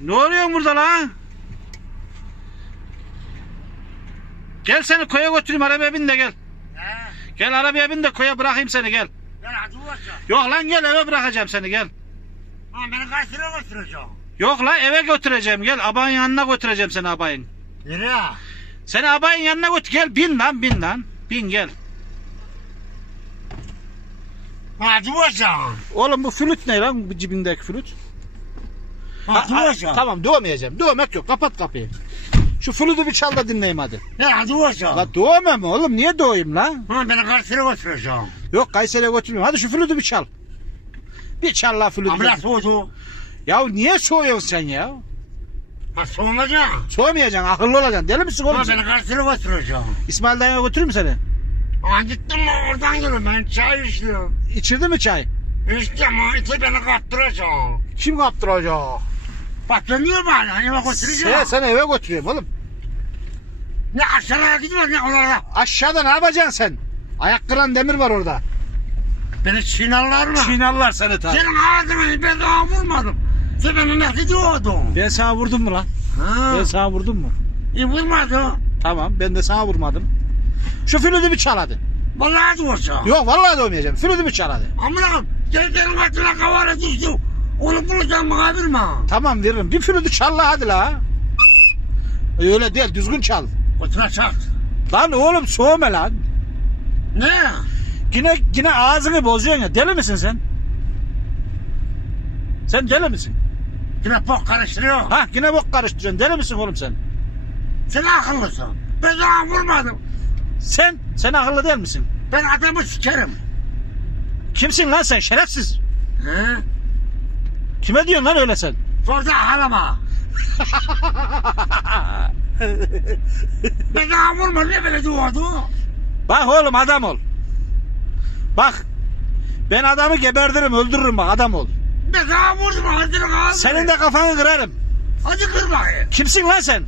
Ne oluyor burada lan? Gel seni koya götüreyim arabaya bin de gel. He. Gel arabaya bin de koya bırakayım seni gel. Gel hadi uğraşa. Yok lan gel eve bırakacağım seni gel. Ha beni kaç lira götüreceğim? Yok lan eve götüreceğim gel abayın yanına götüreceğim seni abayın. Nereye? Seni abayın yanına götür gel bin lan bin lan. Bin gel. Hadi uğraşa. Oğlum bu flüt ne lan bu cibindeki flüt? Ha, ha, uğraşa. tamam dövmeyeceğim. Dövmek yok kapat kapıyı. Şu flütü bir çal da dinleyeyim hadi. Hadi uğraşa. La mi oğlum niye döveyim lan? Ha beni lira götüreceğim? Yok Kayseri'ye götürmüyorum. Hadi şu flütü bir çal. Bir çal la flütü. Ambulans soğudu. Ya niye soğuyorsun sen ya? Ha soğumacak. Soğumayacaksın akıllı olacaksın. Deli misin oğlum Ha beni lira götüreceğim? İsmail dayıya götürür mü seni? Ha gittim oradan geliyorum ben çay içtim. İçirdi mi çay? İçtim ha iti beni kaptıracağım. Kim kaptıracak? Bak dönüyor bana hani bak götüreceğim. Sen, seni eve götürüyorum oğlum. Ne aşağıya gidiyor ne oralara. Aşağıda ne yapacaksın sen? Ayak kıran demir var orada. Beni çiğnerler mi? Çiğnarlar seni tabii. Senin ağzını ben daha vurmadım. Sen beni nasıl diyordun? Ben sana vurdum mu lan? Ha. Ben sana vurdum mu? İyi vurmadı. Tamam ben de sana vurmadım. Şu flütü bir çal hadi. Vallahi diyorsun. Yok vallahi dövmeyeceğim. Flütü bir çal hadi. Amına geldiğin katına kavara düştü. Onu bulacağım bana verme. Tamam veririm. Bir flütü çal la hadi la. Öyle değil düzgün çal. Kutuna çak. Lan oğlum soğuma lan. Ne? Yine yine ağzını bozuyorsun ya. Deli misin sen? Sen deli misin? Yine bok karıştırıyor. Ha yine bok karıştırıyorsun. Deli misin oğlum sen? Sen akıllısın. Ben daha vurmadım. Sen, sen akıllı değil misin? Ben adamı sikerim. Kimsin lan sen şerefsiz? He? Kime diyorsun lan öyle sen? Sonra ağlama. ben daha vurmadım. Ne böyle diyordu? Bak oğlum adam ol. Bak. Ben adamı geberdirim öldürürüm bak adam ol. Ben daha vurdum. Hadi ağzını. Senin de kafanı kırarım. Hadi kır bakayım. Kimsin lan sen?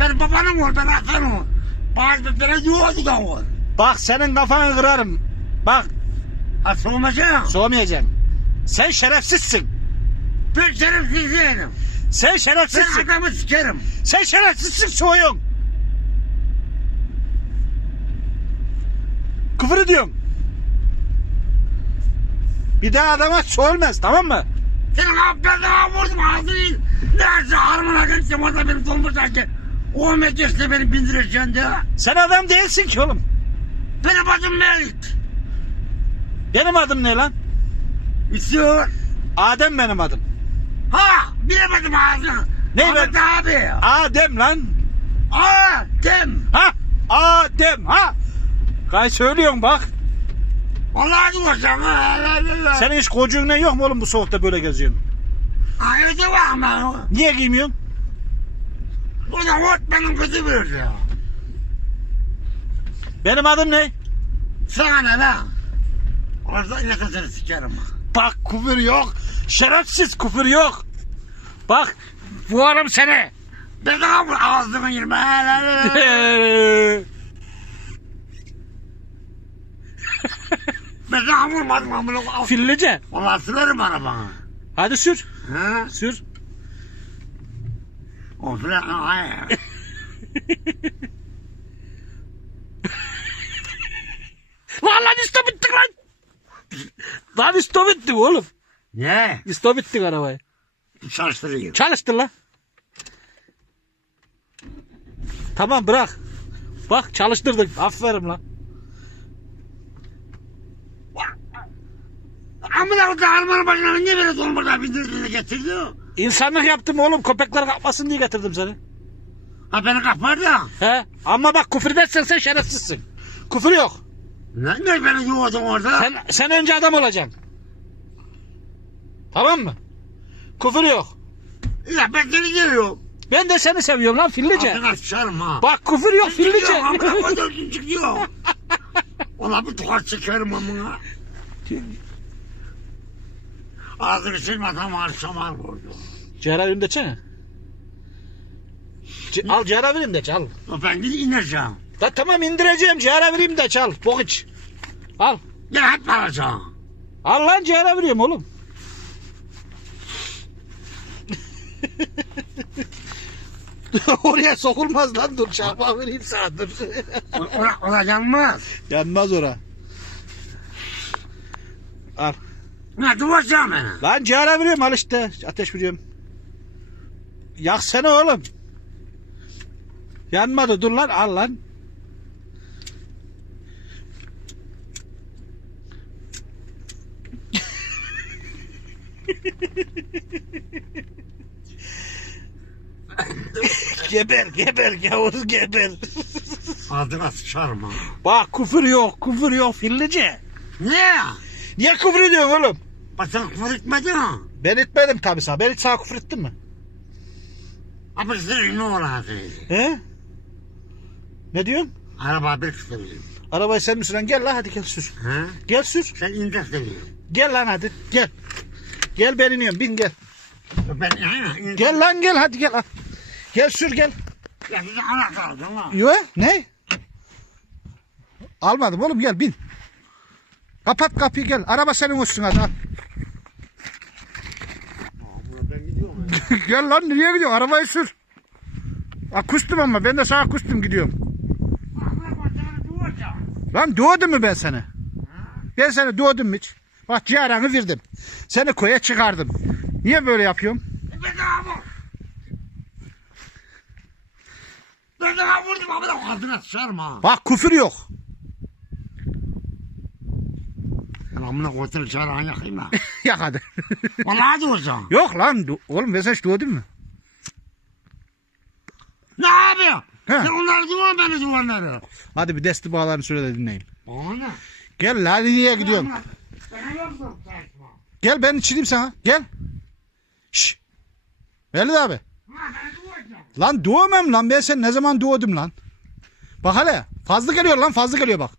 Ben babanım ol. Ben atanım. Bazı bana diyordu da ol. Bak senin kafanı kırarım. Bak Ha soğumacağım. soğumayacaksın. Sen şerefsizsin. Ben şerefsiz değilim. Sen Ben şerefsizsin. adamı sikerim. Sen şerefsizsin soğuyorsun. Küfür ediyorsun. Bir daha adama söylmez tamam mı? Senin ben daha vurdum ağzını. Neyse harmına geçtim orada beni dolduracak. O metreste beni bindireceksin de. Sen adam değilsin ki oğlum. Benim adım Melik. Benim adım ne lan? İstiyor. Adem benim adım. Ha bilemedim ağzını. Ne Ahmet abi. Adem lan. Adem. Ha? Adem ha? Kay söylüyorsun bak. Vallahi diyorsan ha. la, la, la. Senin hiç kocuğun ne yok mu oğlum bu soğukta böyle geziyorsun? Evde var ama. Niye giymiyorsun? O da ot benim kızı verdi. Benim adım ne? Sana ne lan? Orada nefesini sikerim. Bak küfür yok. Şerefsiz küfür yok. Bak vuarım seni. Ben daha vur ağzını yirmi. Ben daha vurmadım amına. Fillice. Vallahi sürerim arabana. Hadi sür. Ha? Sür. O süre hayır. Lan lan istop bittik lan. Lan istop bittik oğlum. Ne? İstop bittik arabayı. Çalıştırayım. Çalıştır lan. Tamam bırak. Bak çalıştırdık. Aferin lan. Amına koyayım harmanın başına niye böyle dolmadan bindirdiğini getirdi? İnsanlık yaptım oğlum. Köpekler kapmasın diye getirdim seni. Ha beni kapar da. He? Ama bak küfür edersen sen şerefsizsin. Küfür yok. Ne, ne beni yuvadın orada? Sen, sen önce adam olacaksın. Tamam mı? Küfür yok. Ya ben seni geliyorum. Ben de seni seviyorum lan fillice. Ağzına sıçarım ha. Bak küfür yok fillice. Çıkıyor, çıkıyor. Ona bir tokat çekerim amına. Ağzını silmeden marşamar vurdu. Ciğer vereyim de çene. C- al ciğer vereyim de çal. Ben gidip ineceğim. Da tamam indireceğim ciğer vereyim de çal. Bok iç. Al. Gel hep alacağım. Al lan ciğer vereyim oğlum. Oraya sokulmaz lan dur çakma vereyim sana dur. O, o, o da yanmaz. Yanmaz ora. Al. Ne duvaracağım beni. Lan cihara veriyorum al işte. Ateş veriyorum. Yaksana oğlum. Yanmadı dur lan al lan. Geber geber Yavuz geber. Ağzına sıçarım ha. Bak küfür yok küfür yok fillice. Ne? Niye küfür ediyorsun oğlum? Bak sen küfür etmedin ha. Ben etmedim tabi sana. Ben hiç sana küfür ettim mi? Ama sen ne olasın? He? Ne diyorsun? Araba bir seviyorum. Arabayı sen mi süren? Gel lan hadi gel sür. Ha? Gel sür. Sen ince seviyorum. Gel lan hadi gel. Gel ben iniyorum bin gel. Ben ince. Gel lan gel hadi gel. Gel sür gel. Ya size anahtar aldım ha. Yo ne? Almadım oğlum gel bin. Kapat kapıyı gel. Araba senin olsun hadi. al. Aa, buna Ben gidiyorum. ya. gel lan nereye gidiyorsun? Arabayı sür. Ha, kustum ama ben de sana kustum gidiyorum. Sana. Lan doğdum mu ben sana? Ben seni doğdum hiç? Bak ciharanı verdim. Seni koya çıkardım. Niye böyle yapıyorum? Ben daha vurdum ama da ağzına sıçarım ha. Bak küfür yok. Ben amına koyduğunu çağıran yakayım ha. Yak hadi. Vallahi duracağım. yok lan. Oğlum hiç doğdum mu? Ne yapıyor? He. Sen onları duvar beni duvarları. Hadi bir desti bağlarını söyle de dinleyin. Bana ne? Gel lan hadi niye gidiyorsun? Gel ben içireyim sana. Gel. Şş. Velid abi. Lan doğmam lan ben sen ne zaman doğdum lan? Bak hele fazla geliyor lan fazla geliyor bak.